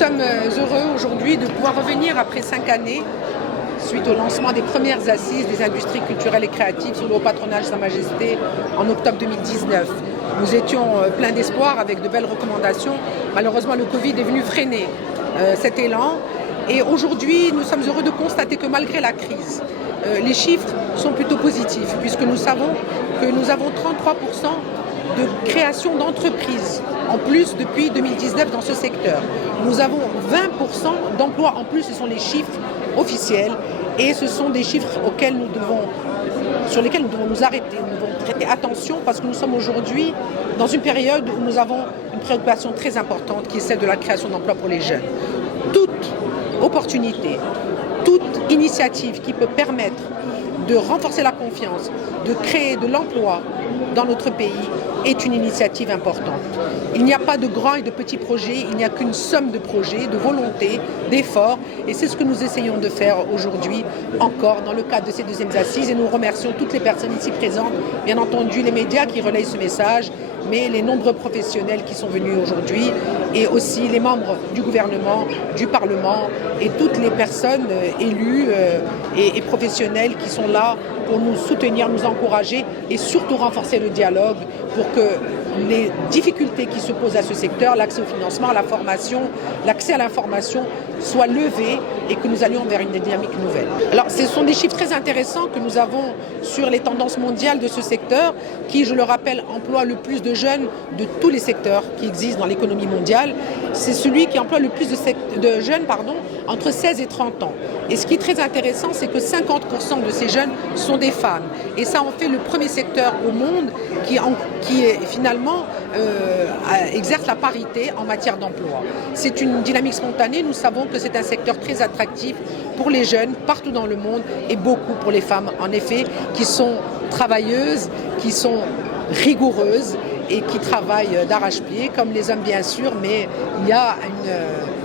sommes heureux aujourd'hui de pouvoir revenir après 5 années suite au lancement des premières assises des industries culturelles et créatives sous le haut patronage de Sa Majesté en octobre 2019. Nous étions pleins d'espoir avec de belles recommandations. Malheureusement, le Covid est venu freiner cet élan. Et aujourd'hui, nous sommes heureux de constater que malgré la crise, les chiffres sont plutôt positifs puisque nous savons que nous avons 33% de création d'entreprises en plus depuis 2019 dans ce secteur. Nous avons 20% d'emplois en plus, ce sont les chiffres officiels et ce sont des chiffres sur lesquels nous devons nous arrêter, nous devons prêter attention parce que nous sommes aujourd'hui dans une période où nous avons une préoccupation très importante qui est celle de la création d'emplois pour les jeunes. Toute opportunité, toute initiative qui peut permettre de renforcer la confiance, de créer de l'emploi dans notre pays est une initiative importante. Il n'y a pas de grands et de petits projets, il n'y a qu'une somme de projets, de volonté, d'efforts et c'est ce que nous essayons de faire aujourd'hui encore dans le cadre de ces deuxièmes assises et nous remercions toutes les personnes ici présentes, bien entendu les médias qui relayent ce message, mais les nombreux professionnels qui sont venus aujourd'hui et aussi les membres du gouvernement, du Parlement et toutes les personnes élues et professionnelles qui sont là pour nous soutenir, nous encourager et surtout renforcer le dialogue pour que les difficultés qui se posent à ce secteur, l'accès au financement, à la formation, l'accès à l'information soient levés et que nous allions vers une dynamique nouvelle. Alors ce sont des chiffres très intéressants que nous avons sur les tendances mondiales de ce secteur qui, je le rappelle, emploie le plus de jeunes de tous les secteurs qui existent dans l'économie mondiale. C'est celui qui emploie le plus de jeunes entre 16 et 30 ans. Et ce qui est très intéressant, c'est que 50% de ces jeunes sont des femmes. Et ça en fait le premier secteur au monde qui est finalement exerce la parité en matière d'emploi. C'est une dynamique spontanée. Nous savons que c'est un secteur très attractif pour les jeunes partout dans le monde et beaucoup pour les femmes, en effet, qui sont travailleuses, qui sont rigoureuses et qui travaillent d'arrache-pied, comme les hommes bien sûr, mais il y a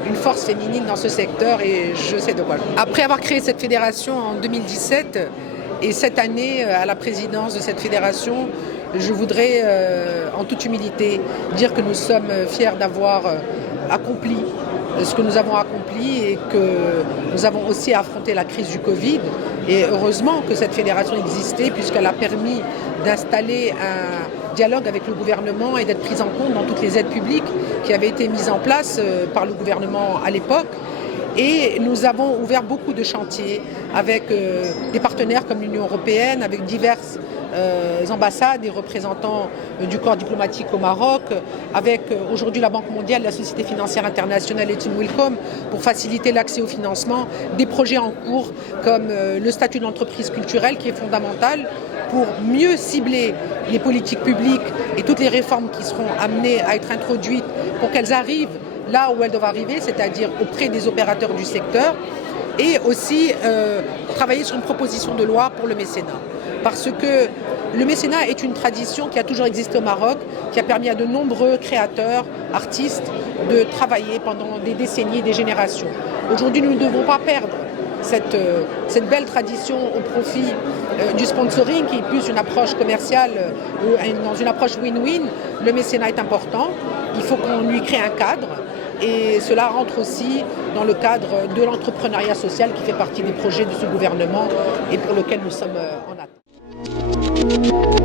une force féminine dans ce secteur et je sais de quoi. Après avoir créé cette fédération en 2017 et cette année à la présidence de cette fédération, je voudrais en toute humilité dire que nous sommes fiers d'avoir accompli ce que nous avons accompli et que nous avons aussi affronté la crise du Covid. Et heureusement que cette fédération existait puisqu'elle a permis d'installer un dialogue avec le gouvernement et d'être prise en compte dans toutes les aides publiques qui avaient été mises en place par le gouvernement à l'époque. Et nous avons ouvert beaucoup de chantiers avec des partenaires comme l'Union européenne, avec diverses ambassades et représentants du corps diplomatique au Maroc, avec aujourd'hui la Banque mondiale, la Société financière internationale et Team Willcom pour faciliter l'accès au financement, des projets en cours comme le statut de l'entreprise culturelle qui est fondamental pour mieux cibler les politiques publiques et toutes les réformes qui seront amenées à être introduites pour qu'elles arrivent là où elles doivent arriver, c'est-à-dire auprès des opérateurs du secteur, et aussi travailler sur une proposition de loi pour le mécénat. Parce que le mécénat est une tradition qui a toujours existé au Maroc, qui a permis à de nombreux créateurs, artistes, de travailler pendant des décennies, des générations. Aujourd'hui, nous ne devons pas perdre cette belle tradition au profit du sponsoring, qui est plus une approche commerciale, dans une approche win-win. Le mécénat est important, il faut qu'on lui crée un cadre. Et cela rentre aussi dans le cadre de l'entrepreneuriat social qui fait partie des projets de ce gouvernement et pour lequel nous sommes en attente.